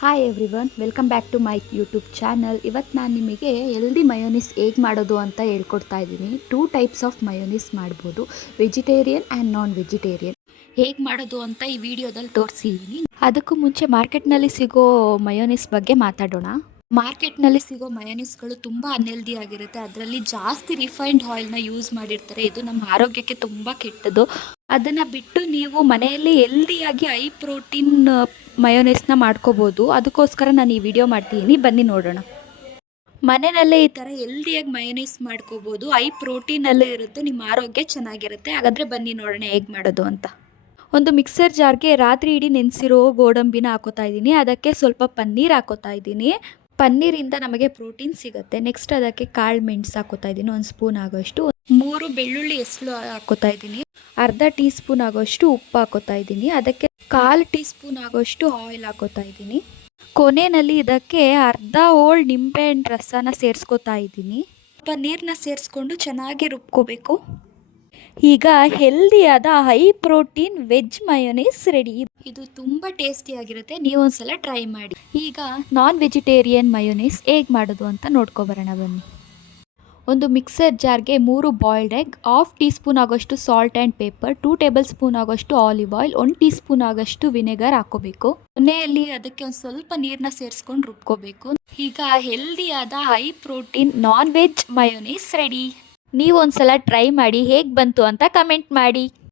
Hi everyone, welcome back to my YouTube channel. ಇವತ್ತು ನಾನು ನಿಮಗೆ ಹೆಲ್ದಿ ಮಯೋನೀಸ್ ಹೇಗೆ ಮಾಡೋದು ಅಂತ ಹೇಳ್ಕೊಡ್ತಾ ಇದ್ದೀನಿ. 2 ಟೈಪ್ಸ್ ಆಫ್ ಮಯೋನೀಸ್ ಮಾಡ್ಬೋದು, ವೆಜಿಟೇರಿಯನ್ ಆ್ಯಂಡ್ ನಾನ್ ವೆಜಿಟೇರಿಯನ್. ಹೇಗೆ ಮಾಡೋದು ಅಂತ ಈ ವಿಡಿಯೋದಲ್ಲಿ ತೋರಿಸಿದ್ದೀನಿ. ಅದಕ್ಕೂ ಮುಂಚೆ ಮಾರ್ಕೆಟ್ನಲ್ಲಿ ಸಿಗೋ ಮಯೋನೀಸ್ ಬಗ್ಗೆ ಮಾತಾಡೋಣ. ಮಾರ್ಕೆಟ್ನಲ್ಲಿ ಸಿಗೋ ಮಯೋನೀಸ್ಗಳು ತುಂಬ ಅನ್ಹೆಲ್ದಿ ಆಗಿರುತ್ತೆ. ಅದರಲ್ಲಿ ಜಾಸ್ತಿ ರಿಫೈನ್ಡ್ ಆಯಿಲ್ನ ಯೂಸ್ ಮಾಡಿರ್ತಾರೆ. ಇದು ನಮ್ಮ ಆರೋಗ್ಯಕ್ಕೆ ತುಂಬ ಕೆಟ್ಟದ್ದು. ಅದನ್ನು ಬಿಟ್ಟು ನೀವು ಮನೆಯಲ್ಲಿ ಹೆಲ್ದಿಯಾಗಿ ಹೈ ಪ್ರೋಟೀನ್ ಮಯೋನೀಸ್ನ ಮಾಡ್ಕೋಬೋದು. ಅದಕ್ಕೋಸ್ಕರ ನಾನು ಈ ವಿಡಿಯೋ ಮಾಡ್ತಿದ್ದೀನಿ, ಬನ್ನಿ ನೋಡೋಣ. ಮನೆಯಲ್ಲೇ ಈ ಥರ ಹೆಲ್ದಿಯಾಗಿ ಮಯೋನೀಸ್ ಮಾಡ್ಕೋಬೋದು. ಹೈ ಪ್ರೋಟೀನಲ್ಲೂ ಇರುತ್ತೆ, ನಿಮ್ಮ ಆರೋಗ್ಯ ಚೆನ್ನಾಗಿರುತ್ತೆ. ಹಾಗಾದರೆ ಬನ್ನಿ ನೋಡೋಣ ಹೇಗೆ ಮಾಡೋದು ಅಂತ. ಒಂದು ಮಿಕ್ಸರ್ ಜಾರ್ಗೆ ರಾತ್ರಿ ಇಡೀ ನೆನೆಸಿರೋ ಗೋಡಂಬಿನ ಹಾಕೋತಾ ಇದ್ದೀನಿ. ಅದಕ್ಕೆ ಸ್ವಲ್ಪ ಪನ್ನೀರ್ ಹಾಕೋತಾ ಇದ್ದೀನಿ. ಪನ್ನೀರಿಂದ ನಮಗೆ ಪ್ರೋಟೀನ್ ಸಿಗುತ್ತೆ. ನೆಕ್ಸ್ಟ್ ಅದಕ್ಕೆ ಕಾಳು ಮೆಣಸು ಹಾಕೋತಾ ಇದ್ದೀನಿ, 1 ಸ್ಪೂನ್ ಆಗೋಷ್ಟು. 3 ಬೆಳ್ಳುಳ್ಳಿ ಹೆಸಳು ಹಾಕೋತಾ ಇದ್ದೀನಿ. ಅರ್ಧ ಟೀ ಸ್ಪೂನ್ ಆಗೋಷ್ಟು ಉಪ್ಪು ಹಾಕೋತಾ ಇದ್ದೀನಿ. ಅದಕ್ಕೆ 1/4 ಟೀ ಸ್ಪೂನ್ ಆಗೋಷ್ಟು ಆಯಿಲ್ ಹಾಕೋತಾ ಇದ್ದೀನಿ. ಕೊನೆಯಲ್ಲಿ ಇದಕ್ಕೆ ಅರ್ಧ ಹೋಳು ನಿಂಬೆಹಣ್ಣು ರಸನ ಸೇರಿಸ್ಕೋತಾ ಇದ್ದೀನಿ. ಸ್ವಲ್ಪ ನೀರನ್ನ ಸೇರಿಸ್ಕೊಂಡು ಚೆನ್ನಾಗಿ ರುಬ್ಕೋಬೇಕು. ಈಗ ಹೆಲ್ದಿಯಾದ high protein veg mayonnaise ready. ಇದು ತುಂಬ ಟೇಸ್ಟಿಯಾಗಿರುತ್ತೆ, ನೀವು ಒಂದ್ಸಲ ಟ್ರೈ ಮಾಡಿ. ಈಗ ನಾನ್ ವೆಜಿಟೇರಿಯನ್ ಮಯೋನೀಸ್ ಹೇಗೆ ಮಾಡೋದು ಅಂತ ನೋಡ್ಕೊಬರೋಣ ಬನ್ನಿ. ಒಂದು ಮಿಕ್ಸರ್ ಜಾರ್ಗೆ 3 ಬಾಯ್ಲ್ಡ್ ಎಗ್, 1/2 ಟೀ ಸ್ಪೂನ್ ಆಗೋಷ್ಟು salt and pepper, 2 tablespoon ಆಗೋಷ್ಟು ಆಲಿವ್ ಆಯಿಲ್, 1 ಟೀ ಸ್ಪೂನ್ ಆಗೋಷ್ಟು ವಿನೆಗರ್ ಹಾಕೋಬೇಕು. ಕೊನೆಯಲ್ಲಿ ಅದಕ್ಕೆ ಒಂದು ಸ್ವಲ್ಪ ನೀರನ್ನ ಸೇರಿಸ್ಕೊಂಡು ರುಬ್ಕೋಬೇಕು. ಈಗ ಹೆಲ್ದಿಯಾದ high protein non veg mayonnaise ready. ನೀವು ಒಂದ್ಸಲ ಟ್ರೈ ಮಾಡಿ, ಹೇಗೆ ಬಂತು ಅಂತ ಕಮೆಂಟ್ ಮಾಡಿ.